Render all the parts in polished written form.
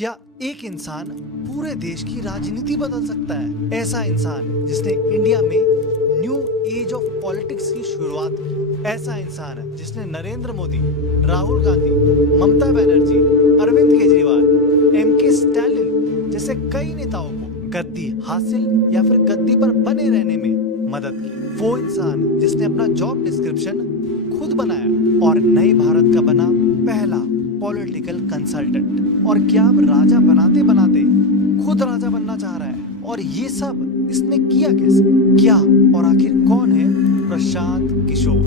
क्या एक इंसान पूरे देश की राजनीति बदल सकता है? ऐसा इंसान जिसने इंडिया में न्यू एज ऑफ पॉलिटिक्स की शुरुआत की। ऐसा इंसान जिसने नरेंद्र मोदी, राहुल गांधी, ममता बनर्जी, अरविंद केजरीवाल, एमके स्टालिन जैसे कई नेताओं को गद्दी हासिल या फिर गद्दी पर बने रहने में मदद की। वो इंसान जिसने अपना जॉब डिस्क्रिप्शन खुद बनाया और नए भारत का बना पहला पॉलिटिकल कंसल्टेंट। और क्या अब राजा बनाते बनाते खुद राजा बनना चाह रहा है? और ये सब इसने किया कैसे? क्या और आखिर कौन है प्रशांत किशोर?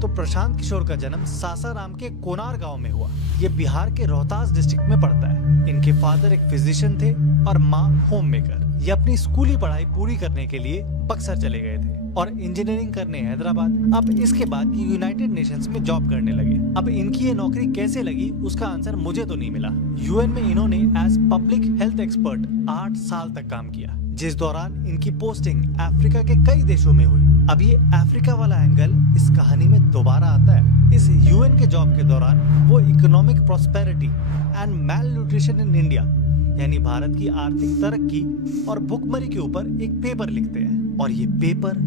तो प्रशांत किशोर का जन्म सासाराम के कोनार गांव में हुआ। ये बिहार के रोहतास डिस्ट्रिक्ट में पड़ता है। इनके फादर एक फिजिशियन थे और माँ होम मेकर। ये अपनी स्कूली पढ़ाई पूरी करने के लिए बक्सर चले गए थे और इंजीनियरिंग करने हैदराबाद। अब इसके बाद ये यूनाइटेड नेशंस में जॉब करने लगे। अब इनकी ये नौकरी कैसे लगी उसका आंसर मुझे तो नहीं मिला। यूएन में इन्होंने एज पब्लिक हेल्थ एक्सपर्ट 8 साल तक काम किया, जिस दौरान इनकी पोस्टिंग अफ्रीका के कई देशों में हुई। अब ये अफ्रीका वाला एंगल इस कहानी में दोबारा आता है। इस यूएन के जॉब के दौरान वो economic prosperity and malnutrition in India यानी भारत की आर्थिक तरक्की और भुखमरी के ऊपर एक पेपर लिखते हैं और ये पेपर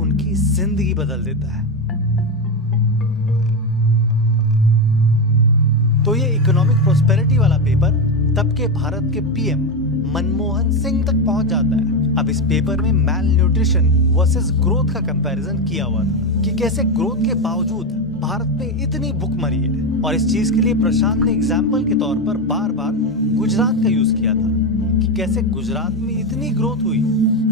उनकी जिंदगी बदल देता है। तो ये इकोनॉमिक प्रॉस्पेरिटी वाला पेपर तब के भारत के पीएम मनमोहन सिंह तक पहुंच जाता है। अब इस पेपर में मैल न्यूट्रिशन वर्सेस ग्रोथ का कंपैरिजन किया हुआ था कि कैसे ग्रोथ के बावजूद भारत में इतनी भुखमरी है। और इस चीज के लिए प्रशांत ने एग्जाम्पल के तौर पर बार बार गुजरात का यूज किया था कि कैसे गुजरात में इतनी ग्रोथ हुई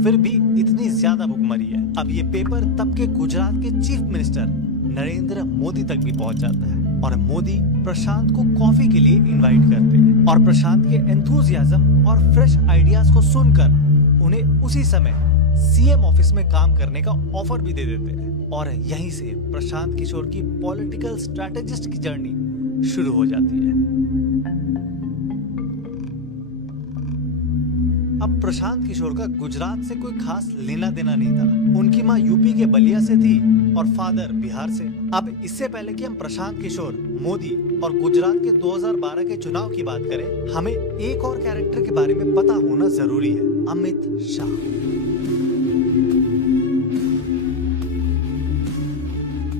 फिर भी इतनी ज्यादा भुखमरी है। अब ये पेपर तब के गुजरात के चीफ मिनिस्टर नरेंद्र मोदी तक भी पहुंच जाता है और मोदी प्रशांत को कॉफी के लिए इनवाइट करते हैं और प्रशांत के एंथुसियाज्म और फ्रेश आइडियाज को सुनकर उन्हें उसी समय सीएम ऑफिस में काम करने का ऑफर भी दे देते हैं। और यहीं से प्रशांत किशोर की पॉलिटिकल स्ट्रैटेजिस्ट की जर्नी शुरू हो जाती है। अब प्रशांत किशोर का गुजरात से कोई खास लेना देना नहीं था। उनकी माँ यूपी के बलिया से थी और फादर बिहार से। अब इससे पहले कि हम प्रशांत किशोर, मोदी और गुजरात के 2012 के चुनाव की बात करें, हमें एक और कैरेक्टर के बारे में पता होना जरूरी है, अमित शाह।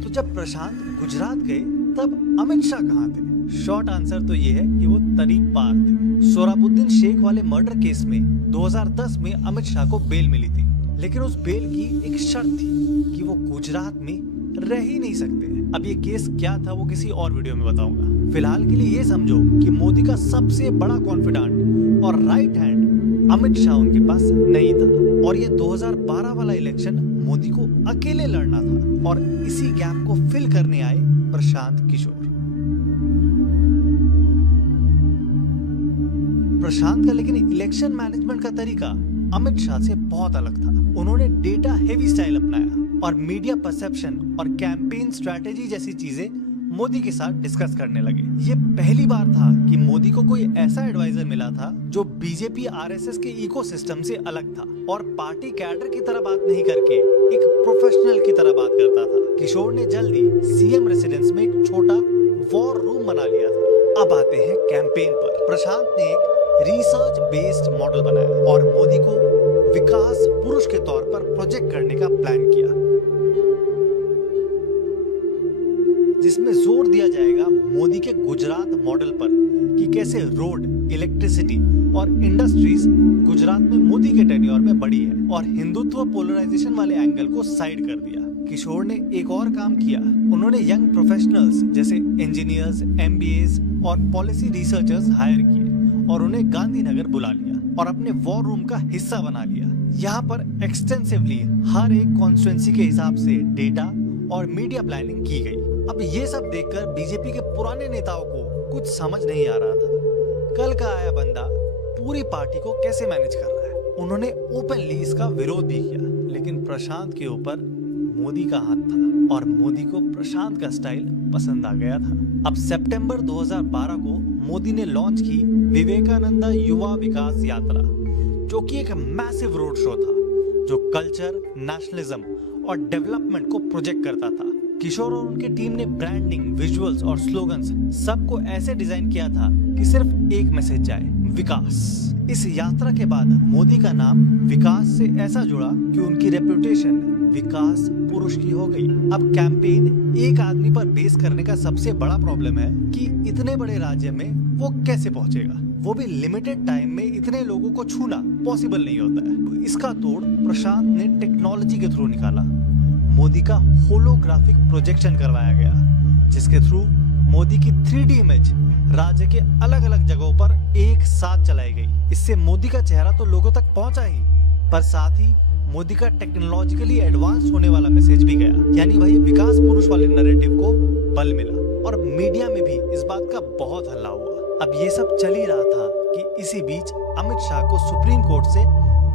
तो जब प्रशांत गुजरात गए तब अमित शाह कहाँ थे? शॉर्ट आंसर तो ये है कि वो तरीक पार थे। सोहराबुद्दीन शेख वाले मर्डर केस में 2010 में अमित शाह को बेल मिली थी, लेकिन उस बेल की एक शर्त थी कि वो गुजरात में रह ही नहीं सकते। अब ये केस क्या था वो किसी और वीडियो में बताऊंगा। फिलहाल के लिए ये समझो कि मोदी का सबसे बड़ा कॉन्फिडेंट और राइट हैंड अमित शाह उनके पास नहीं था और ये 2012 वाला इलेक्शन मोदी को अकेले लड़ना था और इसी गैप को फिल करने आए प्रशांत किशोर। प्रशांत का लेकिन इलेक्शन मैनेजमेंट का तरीका अमित शाह से बहुत अलग था। उन्होंने डेटा हेवी स्टाइल अपनाया और मीडिया परसेप्शन और कैंपेन स्ट्रैटेजी जैसी चीजें मोदी के साथ डिस्कस करने लगे। ये पहली बार था कि मोदी को कोई ऐसा एडवाइजर मिला था जो बीजेपी आरएसएस के इकोसिस्टम से अलग था और पार्टी कैडर की तरह बात नहीं करके एक प्रोफेशनल की तरह बात करता था। किशोर ने जल्दी सीएम रेसिडेंस में एक छोटा वॉर रूम बना लिया था। अब आते हैं कैंपेन पर। प्रशांत ने एक रिसर्च बेस्ड मॉडल बनाया और मोदी को विकास पुरुष के तौर पर प्रोजेक्ट करने का प्लान किया, जिसमें जोर दिया जाएगा मोदी के गुजरात मॉडल पर कि कैसे रोड, इलेक्ट्रिसिटी और इंडस्ट्रीज गुजरात में मोदी के टेन्योर में बढ़ी है और हिंदुत्व पोलराइजेशन वाले एंगल को साइड कर दिया। किशोर ने एक और काम किया। उन्होंने यंग प्रोफेशनल्स जैसे इंजीनियर्स, एमबीएस और पॉलिसी रिसर्चर्स हायर किए और उन्हें गांधीनगर बुला लिया और अपने वॉर रूम का हिस्सा बना लिया। यहाँ पर एक्सटेंसिवली हर एक कॉन्स्टिट्यूएंसी के हिसाब से डेटा और मीडिया प्लानिंग की गई। अब ये सब देखकर बीजेपी के पुराने नेताओं को कुछ समझ नहीं आ रहा था। कल का आया बंदा पूरी पार्टी को कैसे मैनेज कर रहा है। उन्होंने ओपनली इसका विरोध भी किया, लेकिन प्रशांत के ऊपर मोदी का हाथ था और मोदी को प्रशांत का स्टाइल पसंद आ गया था। अब सितंबर 2012 को मोदी ने लॉन्च की विवेकानंदा युवा विकास यात्रा, जो कि एक मैसिव रोड शो था जो कल्चर, नेशनलिज्म और डेवलपमेंट को प्रोजेक्ट करता था। किशोर और उनकी टीम ने ब्रांडिंग, विजुअल्स और स्लोगन्स सबको ऐसे डिजाइन किया था कि सिर्फ एक मैसेज जाए, विकास। इस यात्रा के बाद मोदी का नाम विकास से ऐसा जुड़ा कि उनकी रेपुटेशन विकास पुरुष की हो गई। अब कैंपेन एक आदमी पर बेस करने का सबसे बड़ा प्रॉब्लम है कि इतने बड़े राज्य में वो कैसे पहुंचेगा, वो भी लिमिटेड टाइम में इतने लोगों को छूना पॉसिबल नहीं होता है। इसका तोड़ प्रशांत ने टेक्नोलॉजी के थ्रू निकाला। मोदी का होलोग्राफिक प्रोजेक्शन करवाया गया, जिसके थ्रू मोदी की 3D इमेज राज्य के अलग अलग जगहों पर एक साथ चलाई गई। इससे मोदी का चेहरा तो लोगों तक पहुंचा ही, पर साथ ही मोदी का टेक्नोलॉजिकली एडवांस होने वाला मैसेज भी गया, यानी वही विकास पुरुष वाले नैरेटिव को बल मिला। और मीडिया में भी इस बात का बहुत हल्ला हुआ। अब ये सब चल ही रहा था कि इसी बीच अमित शाह को सुप्रीम कोर्ट से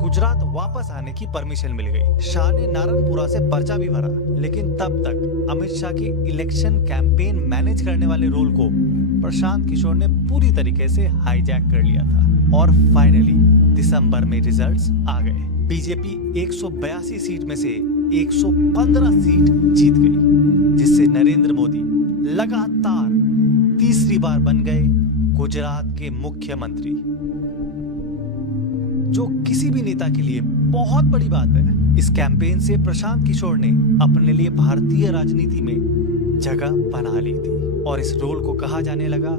गुजरात वापस आने की परमिशन मिल गई। शाह ने नारायणपुरा से पर्चा भी भरा, लेकिन तब तक अमित शाह के इलेक्शन कैंपेन मैनेज करने वाले रोल को प्रशांत किशोर ने पूरी तरीके से हाईजैक कर लिया था। और फाइनली दिसंबर में रिजल्ट्स आ गए। बीजेपी 182 सीट में से 115 सीट जीत गई, जिससे नरेंद्र मोदी लगातार तीसरी बार बन गए गुजरात के मुख्यमंत्री, जो किसी भी नेता के लिए बहुत बड़ी बात है। इस कैंपेन से प्रशांत किशोर ने अपने लिए भारतीय राजनीति में जगह बना ली थी और इस रोल को कहा जाने लगा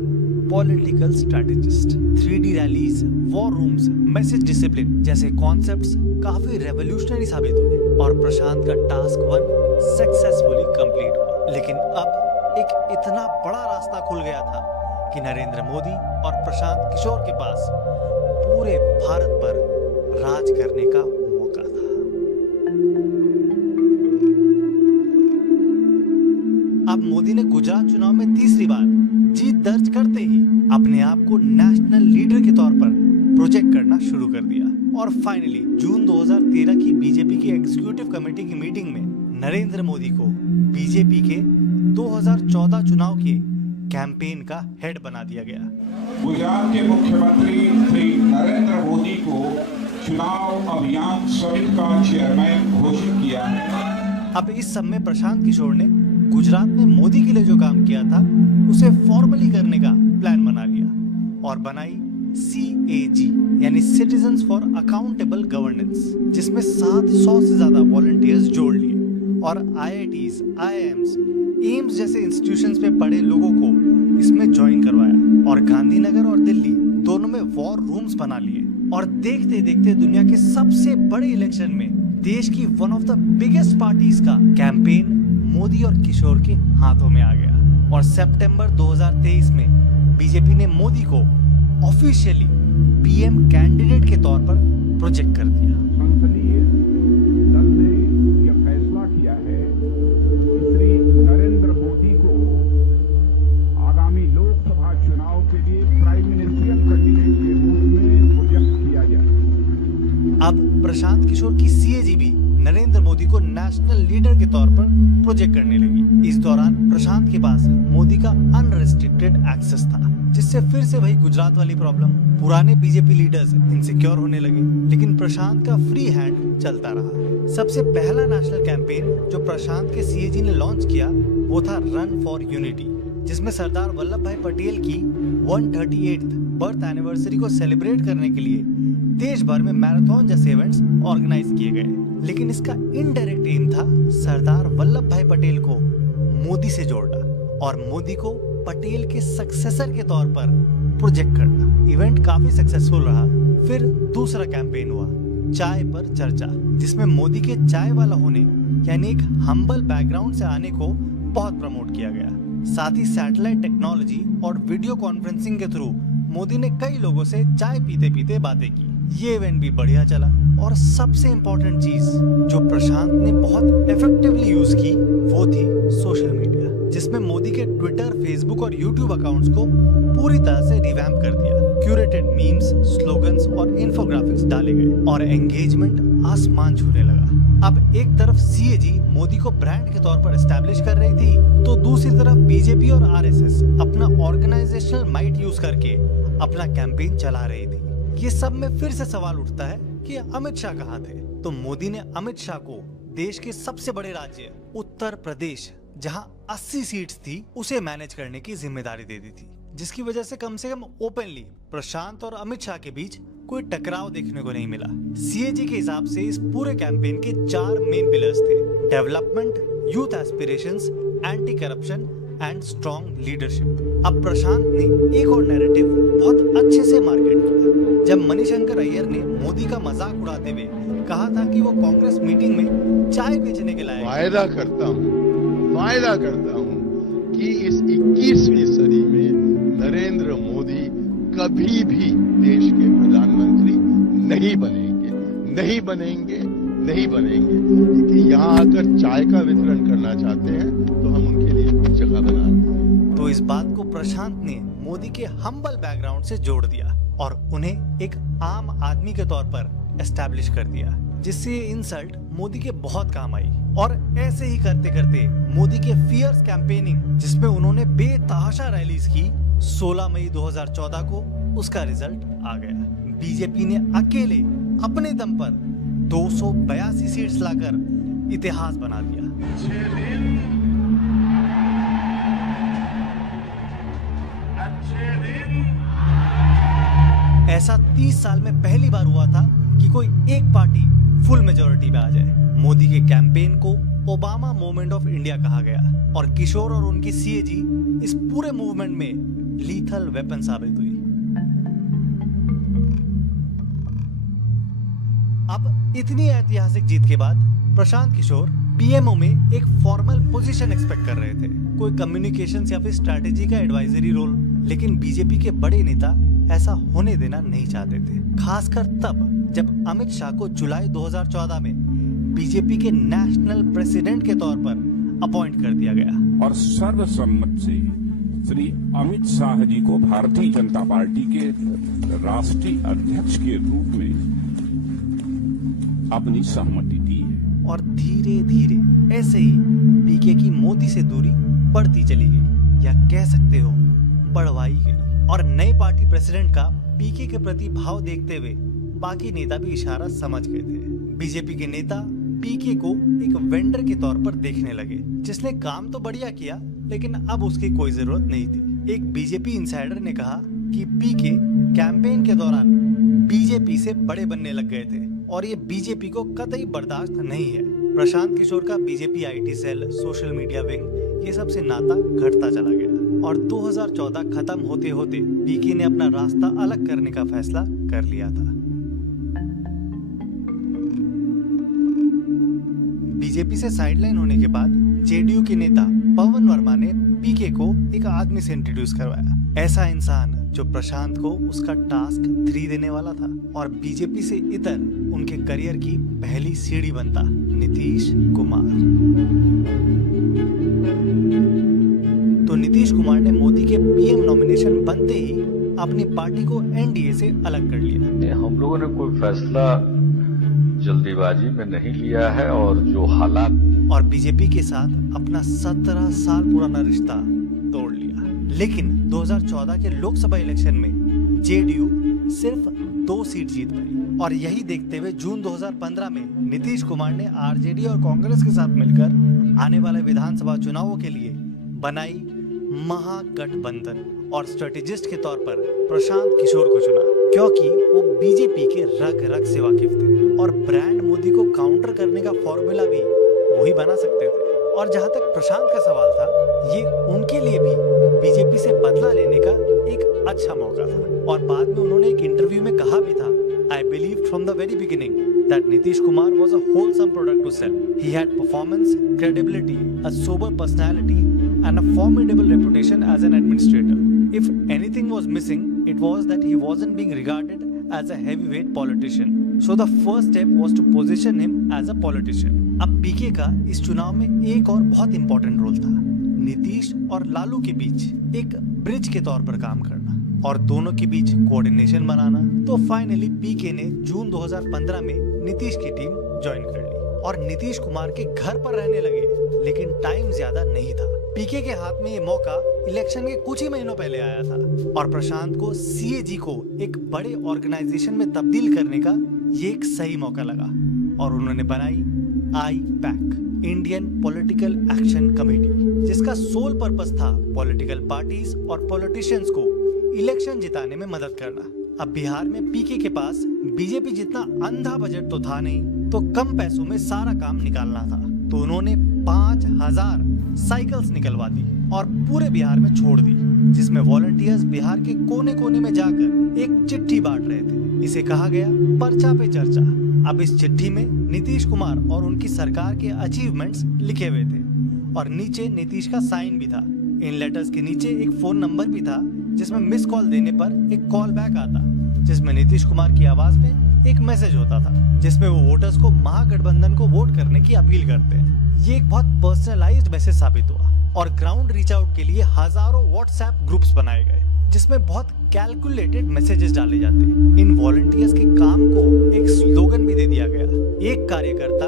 political strategist. 3D rallies, war rooms, message discipline जैसे कॉन्सेप्ट्स काफी रेवोल्यूशनरी साबित हुए और प्रशांत का टास्क 1 सक्सेसफुली कंप्लीट हुआ। लेकिन अब एक इतना बड़ा रास्ता खुल गया था कि नरेंद्र मोदी और प्रशांत किशोर के पास पूरे भारत पर राज करने का मौका था। अब मोदी ने गुजरात चुनाव में तीसरी बार जीत दर्ज करते ही अपने आप को नेशनल लीडर के तौर पर प्रोजेक्ट करना शुरू कर दिया। और फाइनली जून 2013 की बीजेपी की एग्जीक्यूटिव कमेटी की मीटिंग में नरेंद्र मोदी को बीजेपी के 2014 चुनाव के कैंपेन का हेड बना दिया गया। गुजरात के मुख्यमंत्री श्री नरेंद्र मोदी को चुनाव अभियान समिति का चेयरमैन घोषित किया है। अब इस सब में प्रशांत किशोर ने गुजरात में मोदी के लिए जो काम किया था उसे फॉर्मली करने का प्लान बना लिया और बनाई CAG यानी सिटीजन्स फॉर अकाउंटेबल गवर्नेंस, जिसमें 700 से ज्यादा वॉलंटियर्स जोड़ लिए और IITs, IIMs, एम्स जैसे इंस्टीट्यूशंस में पढ़े लोगों को इसमें ज्वाइन करवाया और गांधीनगर और दिल्ली दोनों में वॉर रूम्स बना लिए। और देखते देखते दुनिया के सबसे बड़े इलेक्शन में देश की one of the biggest parties का कैंपेन मोदी और किशोर के हाथों में आ गया। और सितंबर 2023 में बीजेपी ने मोदी को ऑफिशियली PM कैंडिडेट के तौर पर प्रोजेक्ट कर दिया। संसदीय दल ने यह फैसला किया है कि श्री नरेंद्र मोदी को आगामी लोकसभा चुनाव के लिए प्राइम मिनिस्ट्रियल कैंडिडेट के रूप में प्रोजेक्ट किया जाए। अब प्रशांत किशोर की CAG भी नरेंद्र मोदी को नेशनल लीडर के तौर पर प्रोजेक्ट करने लगी। इस दौरान प्रशांत के पास मोदी का अनरेस्ट्रिक्टेड एक्सेस था, जिससे फिर से वही गुजरात वाली प्रॉब्लम, पुराने बीजेपी लीडर्स इनसिक्योर होने लगे। लेकिन प्रशांत का फ्री हैंड चलता रहा। सबसे पहला नेशनल कैंपेन जो प्रशांत के CAG ने लॉन्च किया वो था रन फॉर यूनिटी, जिसमें सरदार वल्लभ भाई पटेल की 138th बर्थ एनिवर्सरी को सेलिब्रेट करने के लिए देश भर में मैराथन जैसे इवेंट्स ऑर्गेनाइज किए गए। लेकिन इसका इनडायरेक्ट एम था सरदार वल्लभ भाई पटेल को मोदी से जोड़ना और मोदी को पटेल के सक्सेसर के तौर पर प्रोजेक्ट करना। इवेंट काफी सक्सेसफुल रहा। फिर दूसरा कैंपेन हुआ चाय पर चर्चा, जिसमें मोदी के चाय वाला होने यानी एक हम्बल बैकग्राउंड से आने को बहुत प्रमोट किया गया। साथ ही सैटेलाइट टेक्नोलॉजी और वीडियो कॉन्फ्रेंसिंग के थ्रू मोदी ने कई लोगों से चाय पीते पीते बातें की। ये इवेंट भी बढ़िया चला। और सबसे इंपॉर्टेंट चीज जो प्रशांत ने बहुत इफेक्टिवली यूज की वो थी सोशल मीडिया, जिसमें मोदी के ट्विटर, फेसबुक और यूट्यूब अकाउंट्स को पूरी तरह से रिवैम्प कर दिया। क्यूरेटेड मीम्स, स्लोगन्स और इन्फोग्राफिक्स डाले गए और एंगेजमेंट आसमान छूने लगा। अब एक तरफ CAG मोदी को ब्रांड के तौर पर एस्टैब्लिश कर रही थी, तो दूसरी तरफ बीजेपी और RSS अपना ऑर्गेनाइजेशनल माइट यूज करके अपना कैंपेन चला रही थी। ये सब में फिर से सवाल उठता है कि अमित शाह कहाँ थे? तो मोदी ने अमित शाह को देश के सबसे बड़े राज्य उत्तर प्रदेश, जहां 80 सीट्स थी, उसे मैनेज करने की जिम्मेदारी दे दी थी, जिसकी वजह से कम ओपनली प्रशांत और अमित शाह के बीच कोई टकराव देखने को नहीं मिला। सीएजी के हिसाब से इस पूरे कैंपेन के 4 मेन पिलर्स थे: development, youth aspirations, anti corruption and strong leadership. अब प्रशांत ने एक और नैरेटिव बहुत अच्छे से मार्केट किया जब मणिशंकर अय्यर ने मोदी का मजाक उड़ाते हुए कहा था कि वो कांग्रेस मीटिंग में चाय बेचने के लायक। वायदा करता हूं कि इस 21वीं सदी में नरेंद्र मोदी कभी भी देश के प्रधानमंत्री नहीं बनेंगे। क्योंकि यहाँ आकर चाय का वितरण करना चाहते हैं तो हम उनके लिए कुछ जगह बना दें। तो इस बात को प्रशांत ने मोदी के हम्बल बैकग्राउंड से जोड़ दिया और उन्हें एक आम आदमी के तौर पर एस्टैब्लिश कर दिया, जिससे ये इंसल्ट मोदी के बहुत काम आई। और ऐसे ही करते करते मोदी के फियर्स कैंपेनिंग, जिसमें उन्होंने बेतहाशा रैलीज की, 16 मई 2014 को उसका रिजल्ट आ गया। बीजेपी ने अकेले अपने दम पर 282 सीट्स लाकर इतिहास बना दिया। ऐसा 30 साल में पहली बार हुआ था कि कोई एक पार्टी फुल मेजॉरिटी में आ जाए। मोदी के कैंपेन को ओबामा मूवमेंट ऑफ इंडिया कहा गया और किशोर और उनकी सीएजी इस पूरे मूवमेंट में लीथल वेपन साबित हुई। अब इतनी ऐतिहासिक जीत के बाद प्रशांत किशोर पीएमओ में एक फॉर्मल पोजीशन एक्सपेक्ट कर रहे थे, कोई कम्युनिकेशंस या फिर स्ट्रैटेजी का एडवाइजरी रोल। लेकिन बीजेपी के बड़े नेता ऐसा होने देना नहीं चाहते थे, खासकर तब जब अमित शाह को जुलाई 2014 में बीजेपी के नेशनल प्रेसिडेंट के तौर पर अपॉइंट कर दिया गया और सर्वसम्मत से श्री अमित शाह जी को भारतीय जनता पार्टी के राष्ट्रीय अध्यक्ष के रूप में अपनी सहमति दी है। और धीरे धीरे ऐसे ही पीके की मोदी से दूरी बढ़ती चली गई, या कह सकते हो बढ़वाई गई। और नई पार्टी प्रेसिडेंट का पीके के प्रति भाव देखते हुए बाकी नेता भी इशारा समझ गए थे। बीजेपी के नेता पीके को एक वेंडर के तौर पर देखने लगे, जिसने काम तो बढ़िया किया लेकिन अब उसकी कोई जरूरत नहीं थी। एक बीजेपी इनसाइडर ने कहा कि पीके कैंपेन के दौरान बीजेपी से बड़े बनने लग गए थे और ये बीजेपी को कतई बर्दाश्त नहीं है। प्रशांत किशोर का BJP IT cell, social media wing, ये सब से नाता घटता चला गया और 2014 खत्म होते होते पीके ने अपना रास्ता अलग करने का फैसला कर लिया था। बीजेपी से साइडलाइन होने के बाद जेडीयू के नेता पवन वर्मा ने पीके को एक आदमी से इंट्रोड्यूस करवाया, ऐसा इंसान जो प्रशांत को उसका टास्क 3 देने वाला था और बीजेपी से इतर उनके करियर की पहली सीढ़ी बनता, नीतीश कुमार। तो नीतीश कुमार ने मोदी के पीएम नॉमिनेशन बनते ही अपनी पार्टी को एनडीए से अलग कर लिया। हम लोगों ने कोई फैसला जल्दीबाजी में नहीं लिया है और जो हालात और बीजेपी के साथ अपना 17 साल पुराना रिश्ता तोड़ लिया। लेकिन 2014 के लोकसभा इलेक्शन में जेडीयू सिर्फ 2 सीट जीत पाई और यही देखते हुए जून 2015 में नीतीश कुमार ने आरजेडी और कांग्रेस के साथ मिलकर आने वाले विधानसभा चुनावों के लिए बनाई महागठबंधन और स्ट्रेटेजिस्ट के तौर पर प्रशांत किशोर को चुना, क्योंकि वो बीजेपी के रग रग से वाकिफ थे और ब्रांड मोदी को काउंटर करने का फॉर्मूला भी वही बना सकते थे। और जहां तक प्रशांत का सवाल था, ये उनके लिए भी बीजेपी से बदला लेने का एक अच्छा मौका था। और बाद में उन्होंने एक इंटरव्यू में कहा भी था, I believed from the very beginning that Nitish Kumar was a wholesome product to sell. He had performance, credibility, a sober personality, and a formidable reputation as an administrator. If anything was missing, it was that he wasn't being regarded as a heavyweight politician. So the first step was to position him as a politician. अब पीके का इस चुनाव में एक और बहुत important role था, नीतीश और लालू के बीच एक ब्रिज के तौर पर काम करना और दोनों के बीच कोऑर्डिनेशन बनाना। तो फाइनली पीके ने जून 2015 में नीतीश की टीम ज्वाइन कर ली और नीतीश कुमार के घर पर रहने लगे। लेकिन टाइम ज्यादा नहीं था, पीके के हाथ में ये मौका इलेक्शन के कुछ ही महीनों पहले आया था और प्रशांत को सीएजी को एक बड़े ऑर्गेनाइजेशन में तब्दील करने का ये एक सही मौका लगा और उन्होंने बनाई IPAC, Indian political action committee, जिसका सोल पर्पस था पॉलिटिकल पार्टीज और पॉलिटिशियंस को इलेक्शन जिताने में मदद करना। अब बिहार में पीके के पास बीजेपी जितना अंधा बजट तो था नहीं, तो कम पैसों में सारा काम निकालना था, तो उन्होंने 5000 साइकिल्स निकलवा दी और पूरे बिहार में छोड़ दी, जिसमें वॉलंटियर्स बिहार के कोने कोने में जाकर एक चिट्ठी बांट रहे थे। इसे कहा गया पर्चा पे चर्चा। अब इस चिट्ठी में नीतीश कुमार और उनकी सरकार के अचीवमेंट्स लिखे हुए थे और नीचे नीतीश का साइन भी था। इन लेटर्स के नीचे एक फोन नंबर भी था, जिसमें मिस कॉल देने पर एक कॉल बैक आता, जिसमें नीतीश कुमार की आवाज में एक मैसेज होता था, जिसमें वो वोटर्स को महागठबंधन को वोट करने की अपील करते हैं। ये एक बहुत पर्सनलाइज्ड मैसेज साबित हुआ और ग्राउंड रीच आउट के लिए हजारों व्हाट्सएप ग्रुप्स बनाए गए, जिसमें बहुत कैलकुलेटेड मैसेजेस डाले जाते। इन वॉलंटियर्स के काम को एक स्लोगन भी दे दिया गया, एक कार्यकर्ता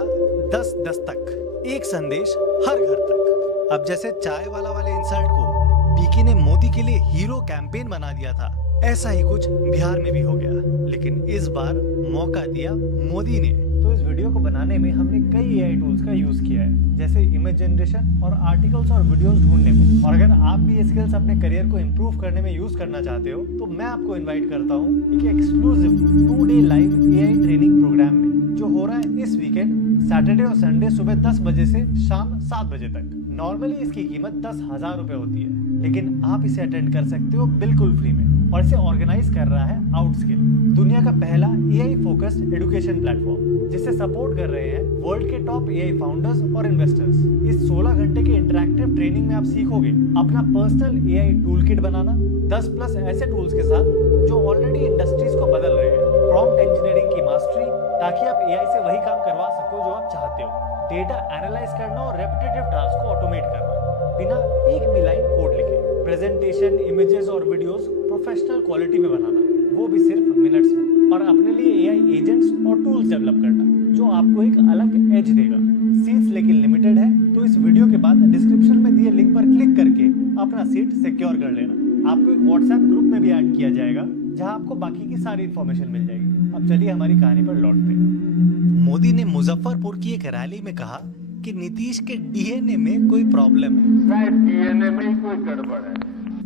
10-10 तक, एक संदेश हर घर तक। अब जैसे चाय वाले इंसल्ट को पीके ने मोदी के लिए हीरो कैंपेन बना दिया था, ऐसा ही कुछ बिहार में भी हो गया, लेकिन इस बार मौका दिया मोदी ने। तो इस वीडियो को बनाने में हमने कई AI टूल्स का यूज किया है, जैसे इमेज जनरेशन और आर्टिकल्स और वीडियोस ढूंढने में। और अगर आप भी ये स्किल्स अपने करियर को इम्प्रूव करने में यूज करना चाहते हो, तो मैं आपको इनवाइट करता हूँ एक exclusive two day live AI training program में, जो हो रहा है इस वीकेंड सैटरडे और संडे सुबह 10 बजे से शाम 7 बजे तक। नॉर्मली इसकी कीमत 10,000 रुपए होती है, लेकिन आप इसे अटेंड कर सकते हो बिल्कुल फ्री में। और इसे ऑर्गेनाइज कर रहा है आउटस्किल, दुनिया का पहला AI फोकस्ड एजुकेशन प्लेटफॉर्म, जिसे सपोर्ट कर रहे हैं वर्ल्ड के टॉप AI फाउंडर्स और इन्वेस्टर्स। इस 16 घंटे के इंटरैक्टिव ट्रेनिंग में आप सीखोगे अपना पर्सनल AI टूल किट बनाना, 10+ ऐसे टूल्स के साथ जो ऑलरेडी इंडस्ट्रीज को बदल रहे हैं, प्रॉम्प्ट इंजीनियरिंग की मास्टरी, ताकि आप AI से वही काम करवा सको जो आप चाहते हो, डेटा एनालाइज करना और रेपिटेटिव टास्क को ऑटोमेट करना बिना एक भी लाइन कोड लिखे, प्रेजेंटेशन, इमेजेस और वीडियोस प्रोफेशनल क्वालिटी में बनाना, वो भी सिर्फ मिनट्स में, और अपने लिए AI एजेंट्स और टूल्स डेवलप करना जो आपको एक अलग एज देगा। सीट्स लेकिन लिमिटेड है, तो इस वीडियो के बाद डिस्क्रिप्शन में दिए लिंक पर क्लिक करके अपना सीट सिक्योर कर लेना। आपको एक व्हाट्सएप ग्रुप में भी ऐड किया जाएगा, जहां आपको बाकी की सारी इन्फॉर्मेशन मिल जाएगी। अब चलिए हमारी कहानी पर लौटते हैं। मोदी ने मुजफ्फरपुर की एक रैली में कहा कि नीतीश के DNA में कोई प्रॉब्लम है, DNA में कोई गड़बड़ है।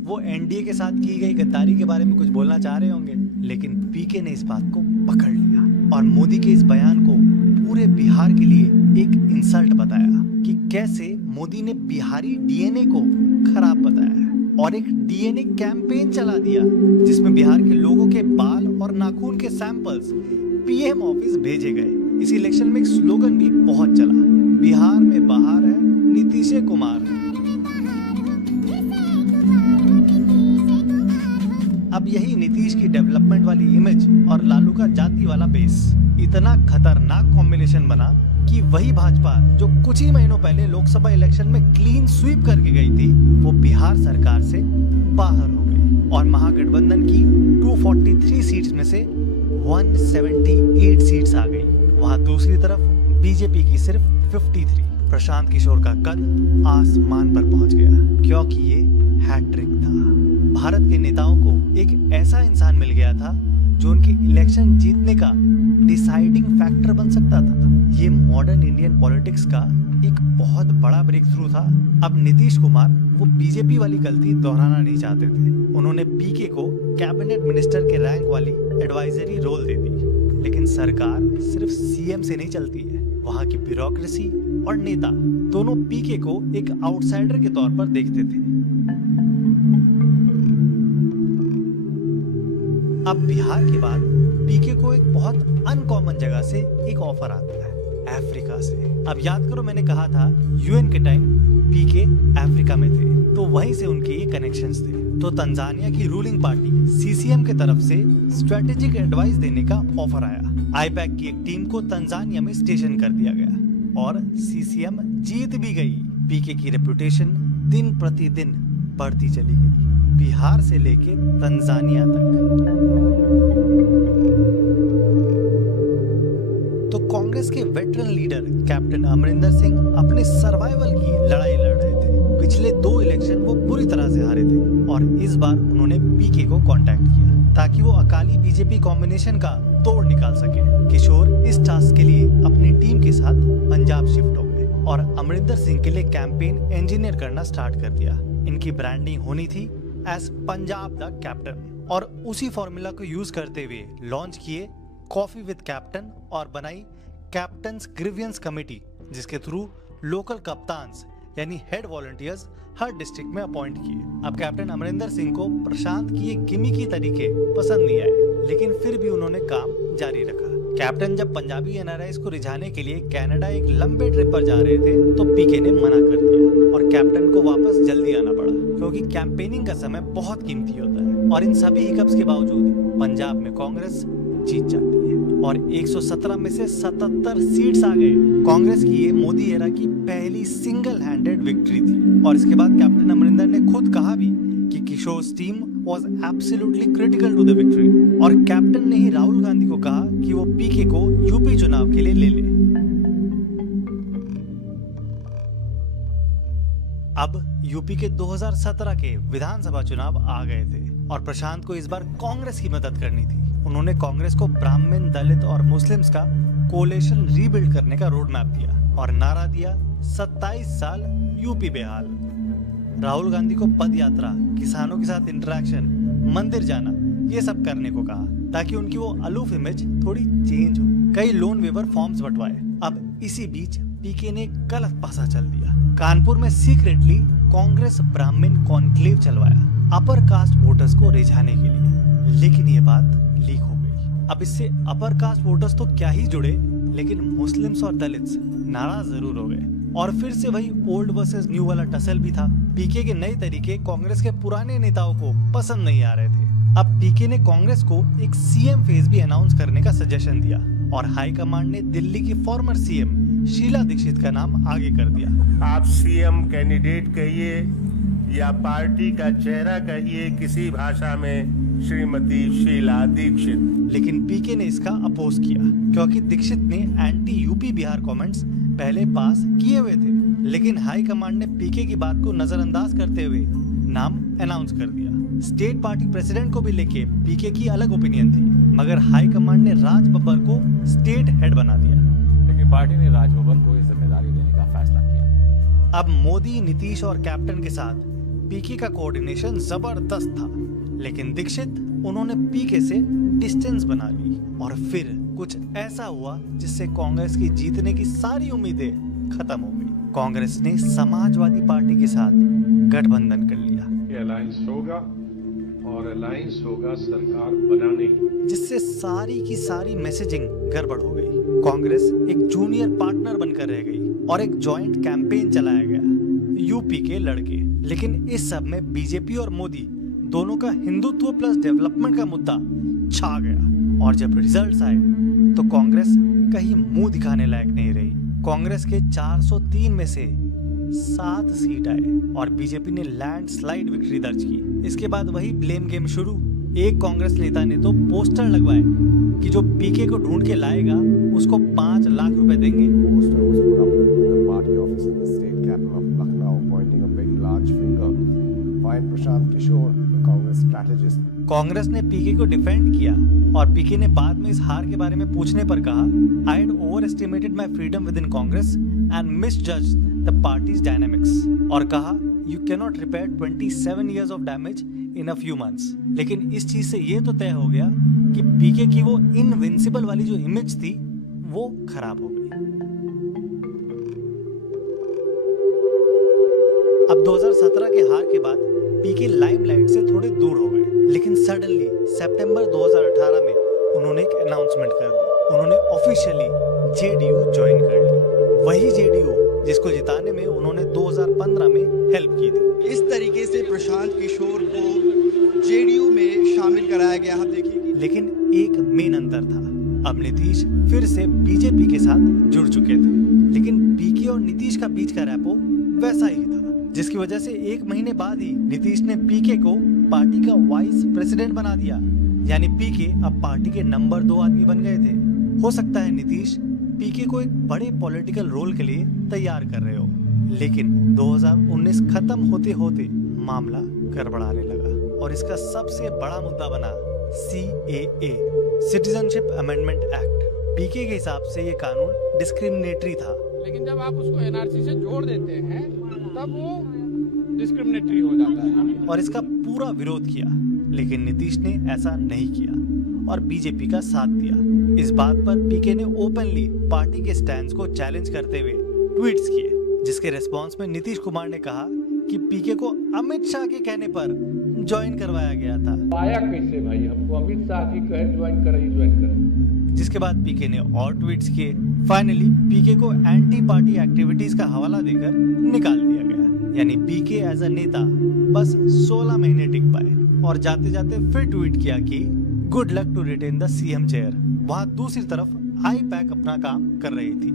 वो NDA के साथ की गई गद्दारी के बारे में कुछ बोलना चाह रहे होंगे, लेकिन पीके ने इस बात को पकड़ लिया और मोदी के इस बयान को पूरे बिहार के लिए एक इंसल्ट बताया कि कैसे मोदी ने बिहारी DNA को खराब बताया और एक DNA कैंपेन चला दिया, जिसमें बिहार के लोगों के बाल और नाखून के सैंपल्स PM ऑफिस भेजे गए। इस इलेक्शन में एक स्लोगन भी बहुत चला, बिहार में बाहर है, नीतीश कुमार है। अब यही नीतीश की डेवलपमेंट वाली इमेज और लालू का जाति वाला बेस इतना खतरनाक कॉम्बिनेशन बना कि वही भाजपा जो कुछ ही महीनों पहले लोकसभा इलेक्शन में क्लीन स्वीप करके गई थी, वो बिहार सरकार से बाहर हो गई और महागठबंधन की 243 सीट्स में से 178 सीट्स आ गई। वहां दूसरी तरफ बीजेपी की सिर्फ 53। प्रशांत किशोर का कद आसमान पर पहुंच गया, क्योंकि ये हैट्रिक था। भारत के नेताओं को एक ऐसा इंसान मिल गया था जो उनके इलेक्शन जीतने का डिसाइडिंग फैक्टर बन सकता था। ये मॉडर्न इंडियन पॉलिटिक्स का एक बहुत बड़ा ब्रेक थ्रू था। अब नीतीश कुमार वो बीजेपी वाली गलती दोहराना नहीं चाहते थे। उन्होंने पीके को कैबिनेट मिनिस्टर के रैंक वाली एडवाइजरी रोल दे दी, लेकिन सरकार सिर्फ CM से नहीं चलती है। वहां की ब्यूरोक्रेसी और नेता दोनों पीके को एक आउटसाइडर के तौर पर देखते थे। अब बिहार के बाद पीके को एक बहुत अनकॉमन जगह से एक ऑफर आता है, अफ्रीका से। अब याद करो, मैंने कहा था UN के टाइम पीके अफ्रीका में थे, तो वहीं से उनके ये कनेक्शंस थे। तो तंजानिया की रूलिंग पार्टी CCM के तरफ से स्ट्रेटेजिक एडवाइस देने का ऑफर आया। IPAC की एक टीम को तंजानिया में स्टेशन कर दिया गया और CCM जीत भी गई। पीके की रेपुटेशन दिन प्रतिदिन बढ़ती चली गई, बिहार से लेके तंजानिया तक। तो कांग्रेस के veteran leader captain Amarinder Singh अपने सर्वाइवल की लड़ाई लड़ रहे थे। पिछले 2 इलेक्शन वो बुरी तरह से हारे थे और इस बार उन्होंने पीके को कांटेक्ट किया ताकि वो अकाली बीजेपी कॉम्बिनेशन का तोड़ निकाल सके। किशोर इस टास्क के लिए अपनी अपनी टीम के साथ पंजाब शिफ्ट हो गए और अमरिंदर सिंह के लिए कैंपेन इंजीनियर करना स्टार्ट कर दिया। इनकी ब्रांडिंग होनी थी एज पंजाब द कैप्टन और उसी फॉर्मूला को यूज करते हुए लॉन्च किए कॉफी विद कैप्टन और बनाई कैप्टन्स ग्रीवियंस कमेटी, जिसके थ्रू लोकल कप्तान्स यानी हेड वॉलंटियर्स हर डिस्ट्रिक्ट में अपॉइंट किए। अब कैप्टन अमरिंदर सिंह को प्रशांत की ये गिमिकी तरीके पसंद नहीं आए, लेकिन फिर भी उन्होंने काम जारी रखा। कैप्टन जब पंजाबी एनआरआईज को रिझाने के लिए कनाडा एक लंबे ट्रिप पर जा रहे थे तो पीके ने मना कर दिया और कैप्टन को वापस जल्दी आना पड़ा, क्योंकि कैंपेनिंग का समय बहुत कीमती होता है। और इन सभी हिकअप्स के बावजूद पंजाब में कांग्रेस जीत जाती है और 117 में से 77 सीट्स आ गए। कांग्रेस की ये मोदी एरा की पहली सिंगल हैंडेड विक्ट्री थी। और इसके बाद कैप्टन अमरिंदर ने खुद कहा भी कि Kishore's team was absolutely critical to the victory और कैप्टन ने ही राहुल गांधी को कहा कि वो पीके को यूपी चुनाव के लिए ले ले। अब यूपी के 2017 के विधानसभा चुनाव आ गए थे और प्रशांत को इस बार कांग्रेस की मदद करनी थी। उन्होंने कांग्रेस को ब्राह्मण, दलित और मुस्लिम्स का कोलेशन रीबिल्ड करने का रोड मैप दिया और नारा दिया 27 साल यूपी बेहाल। राहुल गांधी को पद यात्रा, किसानों के साथ इंटरेक्शन, मंदिर जाना, ये सब करने को कहा ताकि उनकी वो अलूफ इमेज थोड़ी चेंज हो। कई लोन वेवर फॉर्म्स बंटवाए। अब इसी बीच पीके ने गलत पासा चल दिया। कानपुर में सीक्रेटली कांग्रेस ब्राह्मण कॉन्क्लेव चलवाया अपर कास्ट वोटर्स को रिझाने के लिए, लेकिन ये बात लीक हो गई। अब इससे अपर कास्ट वोटर्स तो क्या ही जुड़े, लेकिन मुस्लिम्स और दलित्स नाराज जरूर हो गए और फिर से वही ओल्ड वर्सेस न्यू वाला टसल भी था। पीके के नए तरीके कांग्रेस के पुराने नेताओं को पसंद नहीं आ रहे थे। अब पीके ने कांग्रेस को एक सीएम फेज भी अनाउंस करने का सजेशन दिया और हाई कमांड ने दिल्ली की फॉर्मर सीएम शीला दीक्षित का नाम आगे कर दिया। आप सीएम कैंडिडेट कहिए या पार्टी का चेहरा कहिए, किसी भाषा में श्रीमती शीला दीक्षित। लेकिन पीके ने इसका अपोज किया क्योंकि दीक्षित ने एंटी यूपी बिहार कमेंट्स पहले पास किए हुए थे, लेकिन हाई कमांड ने पीके की बात को नजरअंदाज करते हुए नाम अनाउंस कर दिया। स्टेट पार्टी प्रेसिडेंट को भी लेके पीके की अलग ओपिनियन थी, मगर हाई कमांड ने राज बब्बर को स्टेट हेड बना दिया। लेकिन पार्टी ने राज बब्बर को इस जिम्मेदारी देने का फैसला किया। अब मोदी, नीतीश और कैप्टन के साथ पीके का कोऑर्डिनेशन जबरदस्त था, लेकिन दीक्षित उन्होंने पीके से डिस्टेंस बना ली और फिर कुछ ऐसा हुआ जिससे कांग्रेस की जीतने की सारी उम्मीदें खत्म हो गई। कांग्रेस ने समाजवादी पार्टी के साथ गठबंधन कर लिया। ये अलायंस होगा और अलायंस होगा सरकार बनाने की, जिससे सारी की सारी मैसेजिंग गड़बड़ हो गई। कांग्रेस एक जूनियर पार्टनर बनकर रह गई और एक जॉइंट कैंपेन चलाया गया यूपी के लड़के। लेकिन इस सब में बीजेपी और मोदी दोनों का हिंदुत्व प्लस डेवलपमेंट का मुद्दा छा गया और जब रिजल्ट्स आए तो कांग्रेस कहीं मुंह दिखाने लायक नहीं रही। कांग्रेस के 403 में से 7 सीट आए और बीजेपी ने लैंडस्लाइड विक्ट्री दर्ज की। इसके बाद वही ब्लेम गेम शुरू। एक कांग्रेस नेता ने तो पोस्टर लगवाए कि जो पीके को ढूंढ के लाएगा उसको 5 लाख रुपए देंगे। Poster was put up at the party office in the state capital of Lucknow, pointing a very large finger. Find Prashant Kishore, the Congress strategist. Congress ने पीके को डिफेंड किया और पीके ने बाद में इस हार के बारे में पूछने पर कहा, I had overestimated my freedom within Congress and misjudged the party's dynamics और कहा, You cannot repair 27 years of damage in a few months। लेकिन इस चीज से ये तो तय हो गया कि पीके की वो इनविंसिबल वाली जो इमेज थी वो खराब हो गई। अब 2017 के हार के बाद पीके लाइमलाइट से थोड़े दूर हो गए, लेकिन सडनली सितंबर 2018 में उन्होंने एक अनाउंसमेंट कर दी। उन्होंने ऑफिशियली जेडीयू ज्वाइन कर ली, वही जेडीयू जिसको जिताने में उन्होंने 2015 में हेल्प की थी। इस तरीके से प्रशांत किशोर को जेडीयू में शामिल कराया गया। आप देखिए, लेकिन एक मेन अंतर था, अब नीतीश फिर से बीजेपी के साथ जुड़ चुके थे, लेकिन पीके और नीतीश का बीच का रैपो वैसा ही था, जिसकी वजह से 1 महीने बाद ही नीतीश ने पीके को पार्टी का वाइस प्रेसिडेंट बना दिया। यानी पीके अब पार्टी के नंबर 2 आदमी बन गए थे। हो सकता है नीतीश पीके को एक बड़े पॉलिटिकल रोल के लिए तैयार कर रहे हो, लेकिन 2019 खत्म होते होते मामला गड़बड़ाने लगा और इसका सबसे बड़ा मुद्दा बना CAA, सिटीजनशिप अमेंडमेंट एक्ट। पीके के हिसाब से ये कानून डिस्क्रिमिनेटरी था। लेकिन जब आप उसको एनआरसी से जोड़ देते हैं तब वो डिस्क्रिमिनेटरी हो जाता है। और इसका पूरा विरोध किया, लेकिन नीतीश ने ऐसा नहीं किया और बीजेपी का साथ दिया। इस बात पर पीके ने ओपनली पार्टी के स्टैंड को चैलेंज करते हुए ट्वीट्स किए, जिसके रिस्पांस में नीतीश कुमार ने कहा कि पीके को अमित शाह के कहने पर ज्वाइन करवाया गया था। आया कैसे भाई, हमको अमित शाह जी कहे ज्वाइन करें। जिसके बाद पीके ने और ट्वीट्स किए। फाइनली पीके को एंटी पार्टी एक्टिविटीज का हवाला देकर निकाल दिया गया, यानी पीके एज अ नेता बस 16 महीने टिक पाए और जाते जाते फिर ट्वीट किया कि good luck to retain the CM chair. वहां दूसरी तरफ आईपैक अपना काम कर रही थी।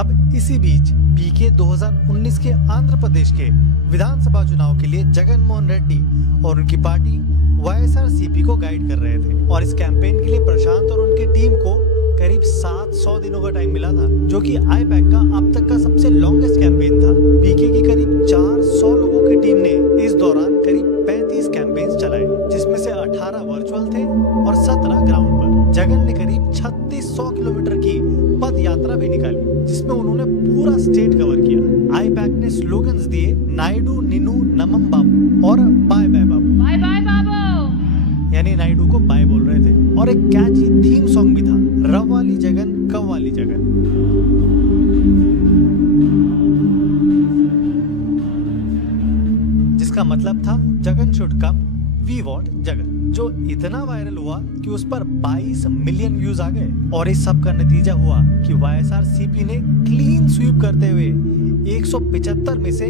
अब इसी बीच पीके 2019 के आंध्र प्रदेश के विधानसभा चुनाव के लिए जगन मोहन रेड्डी और उनकी पार्टी वाईएसआरसीपी को गाइड कर रहे थे और इस कैंपेन के लिए प्रशांत और उनकी टीम को करीब 700 दिनों का टाइम मिला था, जो कि आईपैक का अब तक का सबसे लॉन्गेस्ट कैंपेन था। पीके की करीब 400 लोगों की टीम ने इस दौरान करीब 35 कैंपेन्स चलाए, जिसमें से 18 वर्चुअल थे और 17 ग्राउंड पर। जगन ने करीब 3600 किलोमीटर की पद यात्रा भी निकाली, जिसमें उन्होंने पूरा स्टेट कवर किया। आईपैक ने स्लोगन्स दिए नायडू निन्नू नमम बाबू और बाय बाय बाबू। बाय बाय बाबू यानी नायडू को बाय बोल रहे थे। और एक कैची थीम सॉन्ग भी था, रव वाली जगन कव वाली जगन। जिसका मतलब था Jagan should come, we want Jagan, जो इतना वायरल हुआ कि उस पर 22 मिलियन व्यूज आ गए। और इस सब का नतीजा हुआ कि वाईएसआरसीपी ने क्लीन स्वीप करते हुए 175 में से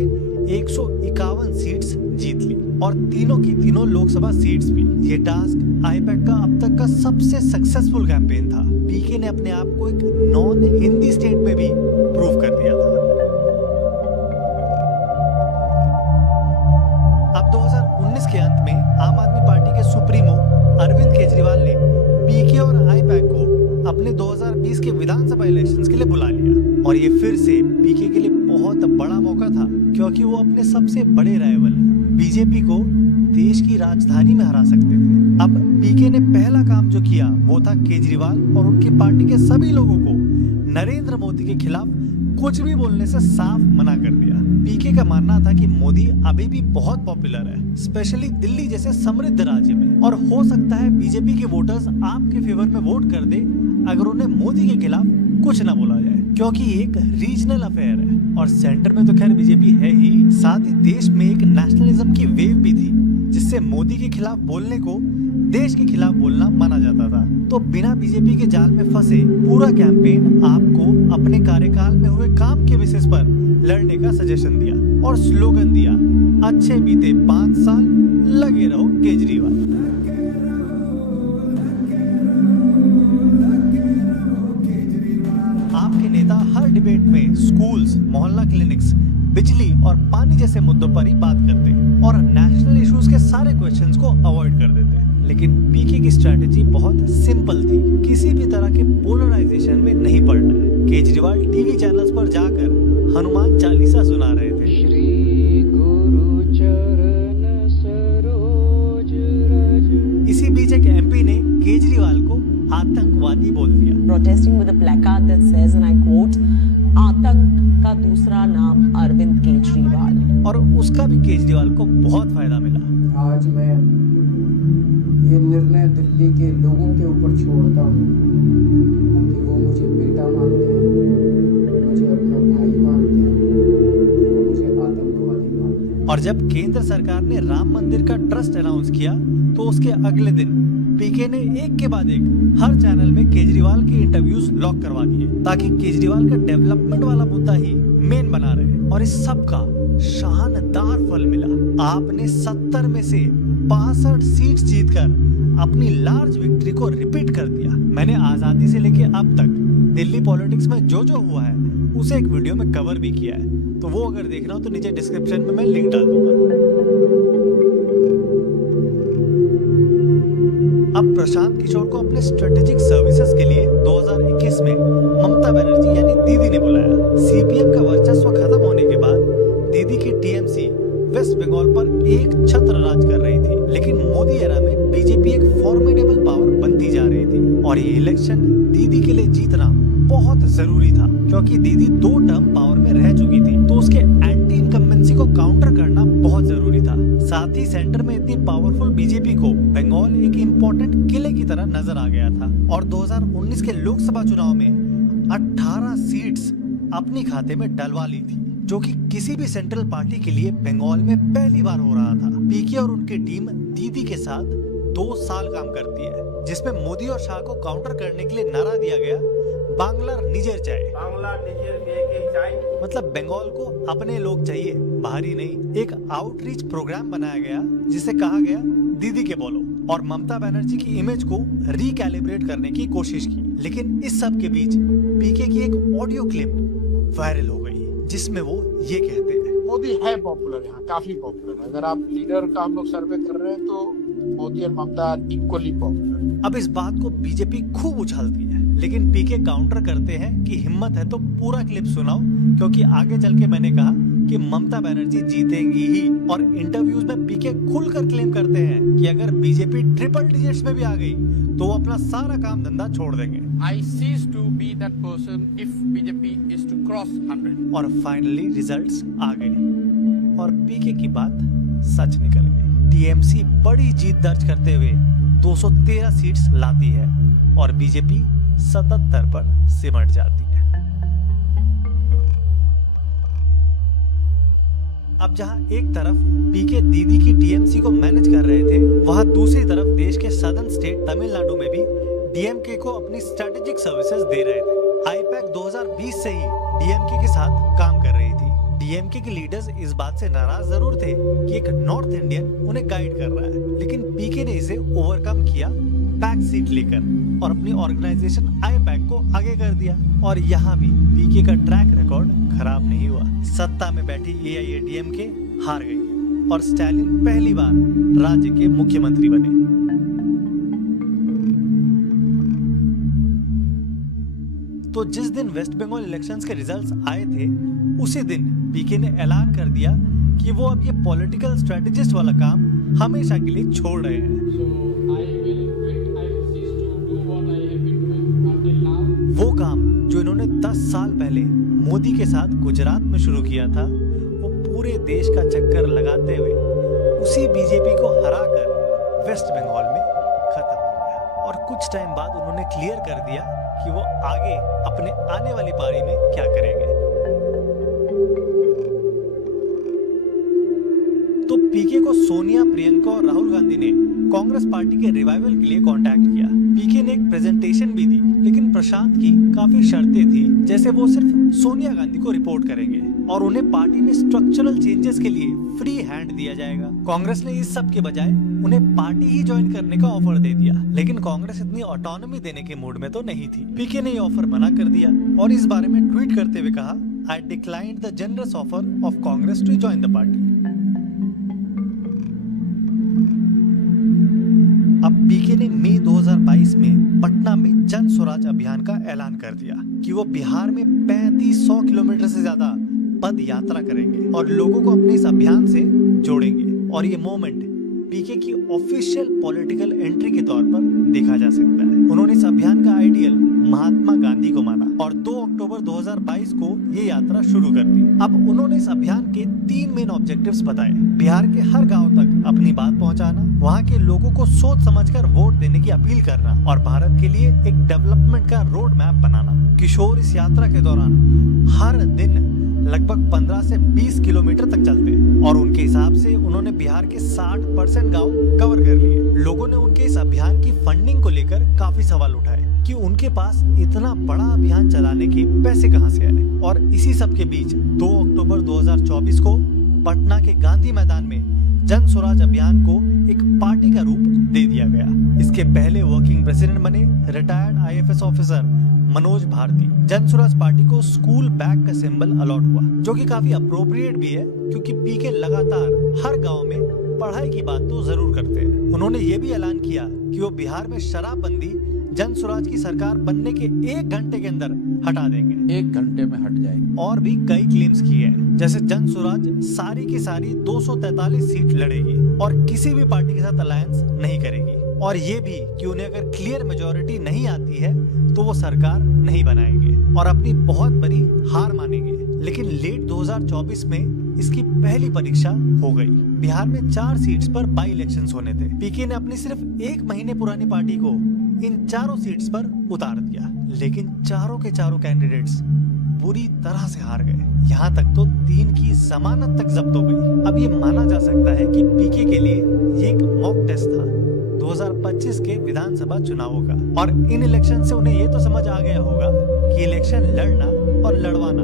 151 सीट्स जीत ली और तीनों की तीनों लोकसभा सीट्स भी। ये टास्क आईपैक का अब तक का सबसे सक्सेसफुल कैंपेन था। पीके ने अपने आप को एक नॉन हिंदी स्टेट में भी प्रूव कर दिया था। अब 2019 के अंत में आम आदमी पार्टी के सुप्रीमो अरविंद केजरीवाल ने पीके और आईपैक को अपने 2020 के विधानसभा इलेक्शंस के लिए बुला लिया और ये फिर से पीके के लिए बहुत बड़ा मौका था, क्योंकि वो अपने सबसे बड़े राइवल बीजेपी को देश की राजधानी में हरा सकते थे। अब पीके ने पहला काम जो किया वो था केजरीवाल और उनकी पार्टी के सभी लोगों को नरेंद्र मोदी के खिलाफ कुछ भी बोलने से साफ मना कर दिया। पीके का मानना था कि मोदी अभी भी बहुत पॉपुलर है, स्पेशली दिल्ली जैसे समृद्ध राज्य में, और हो सकता है बीजेपी के वोटर्स आपके फेवर में वोट कर दे अगर उन्हें मोदी के खिलाफ कुछ ना बोला जाए, क्योंकि एक रीजनल अफेयर है और सेंटर में तो खैर बीजेपी है ही, साथ ही देश में एक नेशनलिज्म की वेव भी थी, जिससे मोदी के खिलाफ बोलने को देश के खिलाफ बोलना माना जाता था। तो बिना बीजेपी के जाल में फंसे पूरा कैंपेन आपको अपने कार्यकाल में हुए काम के बेसिस पर लड़ने का सजेशन दिया और स्लोगन दिया, अच्छे बीते 5 साल लगे रहो केजरीवाल। आपके नेता हर डिबेट में स्कूल्स, मोहल्ला क्लिनिक्स, बिजली और पानी जैसे मुद्दों पर ही बात करते हैं और नेशनल इश्यूज के सारे क्वेश्चंस को अवॉइड कर देते हैं। लेकिन पीके की स्ट्रैटेजी बहुत सिंपल थी, किसी भी तरह के पोलराइजेशन में नहीं पड़ना है। केजरीवाल टीवी चैनल्स पर जाकर हनुमान चालीसा सुना रहे थे। श्री गुरु चरण सरोज रज। इसी बीच एक एमपी ने केजरीवाल को आतंकवादी बोल दिया। Protesting with a placard that says, and I quote, आतंक का दूसरा नाम अरविंद केजरीवाल। और उसका भी केजरीवाल को बहुत फायदा मिला। आज मैं ये निर्णय दिल्ली के लोगों के ऊपर छोड़ता हूँ कि वो मुझे बेटा मानते हैं, मुझे अपना भाई मानते हैं, कि वो मुझे आतंकवादी मानते हैं। और जब केंद्र सरकार ने राम मंदिर का ट्रस्ट अनाउंस किया तो उसके अगले दिन पीके ने एक के बाद एक हर चैनल में केजरीवाल की इंटरव्यूज लॉक करवा दिए, ताकि केजरीवाल का डेवलपमेंट वाला मुद्दा ही मेन बना रहे। और इस सब का शानदार फल मिला। आपने 70 में से 62 सीट्स जीतकर अपनी लार्ज विक्ट्री को रिपीट कर दिया। मैंने आजादी से लेके अब तक दिल्ली पॉलिटिक्स में जो जो हुआ है उसे एक वीडियो में कवर भी किया है, तो वो अगर देखना हो तो नीचे डिस्क्रिप्शन में मैं लिंक डाल दूंगा। अब प्रशांत किशोर को अपने स्ट्रेटेजिक सर्विसेज के लिए 2021 में ममता बनर्जी यानी दीदी ने बुलाया। सीपीएम का वर्चस्व खत्म होने के बाद दीदी की टीएमसी वेस्ट बंगाल पर एक छत्र राज कर रही थी, लेकिन मोदी एरा में बीजेपी एक फॉर्मिडेबल पावर बनती जा रही थी और ये इलेक्शन दीदी के लिए जीतना बहुत जरूरी था, क्योंकि दीदी 2 टर्म पावर में रह चुकी थी, तो उसके एंटी इनकम्बेंसी को काउंटर करना बहुत जरूरी था। साथ ही सेंटर में इतनी पावरफुल बीजेपी को बंगाल एक इम्पोर्टेंट किले की तरह नजर आ गया था और 2019 के लोकसभा चुनाव में 18 सीट्स अपनी खाते में डलवा ली थी, जो कि किसी भी सेंट्रल पार्टी के लिए बंगाल में पहली बार हो रहा था। पीके और उनकी टीम दीदी के साथ 2 साल काम करती है, जिसमें मोदी और शाह को काउंटर करने के लिए नारा दिया गया, बांग्ला निजेर चाय, बांग्ला निजेर चाय, मतलब बंगाल को अपने लोग चाहिए, बाहरी नहीं। एक आउटरीच प्रोग्राम बनाया गया जिसे कहा गया दीदी के बोलो, और ममता बनर्जी की इमेज को रिकैलिब्रेट करने की कोशिश की। लेकिन इस सब के बीच पीके की एक ऑडियो क्लिप वायरल हो गई, जिसमें वो ये कहते हैं, मोदी है पॉपुलर, यहाँ काफी पॉपुलर। अगर आप लीडर का हम लोग सर्वे कर रहे हैं तो मोदी और ममता इक्वली पॉपुलर। अब इस बात को बीजेपी खूब उछालती है, लेकिन पीके काउंटर करते हैं कि हिम्मत है तो पूरा क्लिप सुनाओ, क्योंकि आगे चल के मैंने कहा कि ममता बनर्जी जीतेंगी ही। और इंटरव्यूज में पीके खुलकर क्लेम करते हैं कि अगर बीजेपी ट्रिपल डिजिट्स में भी आ गई तो वो अपना सारा काम धंधा छोड़ देंगे। I cease to be that person if BJP is to cross 100. और फाइनली रिजल्ट्स आ गए और पीके की बात सच निकल गई। टीएमसी बड़ी जीत दर्ज करते हुए 213 सीट्स लाती है और बीजेपी 77 पर सिमट जाती है। अब जहां एक तरफ पीके दीदी की टीएमसी को मैनेज कर रहे थे, वहां दूसरी तरफ देश के सदर्न स्टेट तमिलनाडु में भी डीएमके को अपनी स्ट्रेटेजिक सर्विसेज दे रहे थे। आईपैक 2020 से ही डीएमके के साथ काम कर रही थी। डीएमके के लीडर्स इस बात से नाराज जरूर थे कि एक नॉर्थ इंडियन उन्हें गाइड कर रहा है, लेकिन पीके ने इसे ओवरकम किया बैक सीट लेकर और अपनी ऑर्गेनाइजेशन आईपैक को आगे कर दिया। और यहाँ भी पीके का ट्रैक रिकॉर्ड खराब नहीं हुआ। सत्ता में बैठी एआईएडीएमके हार गई और स्टालिन पहली बार राज्य के मुख्यमंत्री बने। तो जिस दिन वेस्ट बंगाल इलेक्शंस के रिजल्ट्स आए थे, उसी दिन पीके ने ऐलान कर दिया कि वो अब ये पॉलिटिकल स्ट्रेटेजिस्ट वाला काम हमेशा के लिए छोड़ रहे हैं। वो काम जो इन्होंने 10 साल पहले मोदी के साथ गुजरात में शुरू किया था, वो पूरे देश का चक्कर लगाते हुए उसी बीजेपी को हराकर वेस्ट बंगाल में खत्म हो गया। और कुछ टाइम बाद उन्होंने क्लियर कर दिया कि वो आगे अपने आने वाली पारी में क्या करेंगे। तो पीके को सोनिया, प्रियंका और राहुल गांधी ने कांग्रेस पार्टी के रिवाइवल के लिए कांटेक्ट किया। पीके ने एक प्रेजेंटेशन भी दी, लेकिन प्रशांत की काफी शर्तें थी, जैसे वो सिर्फ सोनिया गांधी को रिपोर्ट करेंगे और उन्हें पार्टी में स्ट्रक्चरल चेंजेस के लिए फ्री हैंड दिया जाएगा। कांग्रेस ने इस सब के बजाय उन्हें पार्टी ही ज्वाइन करने का ऑफर दे दिया, लेकिन कांग्रेस इतनी ऑटोनॉमी देने के मूड में तो नहीं थी। पीके ने ये ऑफर मना कर दिया और इस बारे में ट्वीट करते हुए कहा, I declined the generous offer of Congress to join the party. अब पीके ने मई 2022 में पटना में जन स्वराज अभियान का ऐलान कर दिया कि वो बिहार में 3500 किलोमीटर से ज्यादा पद यात्रा करेंगे और लोगों को अपने इस अभियान से जोड़ेंगे। और ये मोमेंट पीके की ऑफिशियल पॉलिटिकल एंट्री के तौर पर देखा जा सकता है। उन्होंने इस अभियान का आइडियल महात्मा गांधी को माना और 2 अक्टूबर 2022 को ये यात्रा शुरू कर दी। अब उन्होंने इस अभियान के 3 मेन ऑब्जेक्टिव्स बताए। बिहार के हर गांव तक अपनी बात पहुंचाना, वहां के लोगों को सोच समझकर वोट देने की अपील करना और भारत के लिए एक डेवलपमेंट का रोड मैप बनाना। किशोर इस यात्रा के दौरान हर दिन लगभग 15 से 20 किलोमीटर तक चलते और उनके हिसाब से उन्होंने बिहार के 60% गांव कवर कर लिए। लोगों ने उनके इस अभियान की फंडिंग को लेकर काफी सवाल उठाए कि उनके पास इतना बड़ा अभियान चलाने के पैसे कहां से आए। और इसी सब के बीच 2 अक्टूबर 2024 को पटना के गांधी मैदान में जन स्वराज अभियान को एक पार्टी का रूप दे दिया गया। इसके पहले वर्किंग प्रेसिडेंट बने retired IFS officer Manoj Bharti. Jan Swaraj party को स्कूल बैग का सिंबल अलॉट हुआ, जो कि काफी अप्रोप्रिएट भी है, क्योंकि पीके लगातार हर गांव में पढ़ाई की बात तो जरूर करते हैं। उन्होंने ये भी ऐलान किया कि वो बिहार में शराबबंदी जन स्वराज की सरकार बनने के 1 घंटे के अंदर हटा देंगे, 1 घंटे में हट जाएंगे। और भी कई क्लेम्स किए हैं, जैसे जन स्वराज सारी की सारी 243 सीट लड़ेगी और किसी भी पार्टी के साथ अलायंस नहीं करेगी, और ये भी कि उन्हें अगर क्लियर मेजोरिटी नहीं आती है तो वो सरकार नहीं बनाएंगे और अपनी बहुत बड़ी हार मानेंगे। लेकिन लेट 2024 में इसकी पहली परीक्षा हो गई। बिहार में 4 सीट्स पर बाई इलेक्शंस होने थे। पीके ने अपनी सिर्फ 1 महीने पुरानी पार्टी को इन चारों सीट्स पर उतार दिया, लेकिन चारों के चारों कैंडिडेट्स बुरी तरह से हार गए। यहाँ तक तो 3 की जमानत तक जब्त हो गई। अब ये माना जा सकता है कि पीके के लिए ये एक मॉक टेस्ट था 2025 के विधानसभा चुनावों का, और इन इलेक्शन से उन्हें ये तो समझ आ गया होगा कि इलेक्शन लड़ना और लड़वाना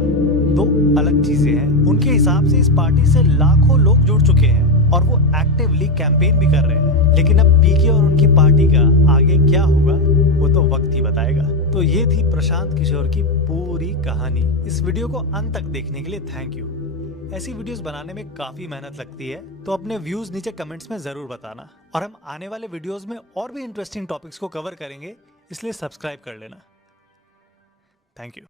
2 अलग चीजें हैं। उनके हिसाब से इस पार्टी से लाखों लोग जुड़ चुके हैं और वो एक्टिवली कैंपेन भी कर रहे हैं, लेकिन अब पीके और उनकी पार्टी का आगे क्या होगा वो तो वक्त ही बताएगा। तो ये थी प्रशांत किशोर की पूरी कहानी। इस वीडियो को अंत तक देखने के लिए थैंक यू। ऐसी वीडियोस बनाने में काफी मेहनत लगती है, तो अपने व्यूज नीचे कमेंट्स में जरूर बताना, और हम आने वाले वीडियोस में और भी इंटरेस्टिंग टॉपिक्स को कवर करेंगे, इसलिए सब्सक्राइब कर लेना। Thank you.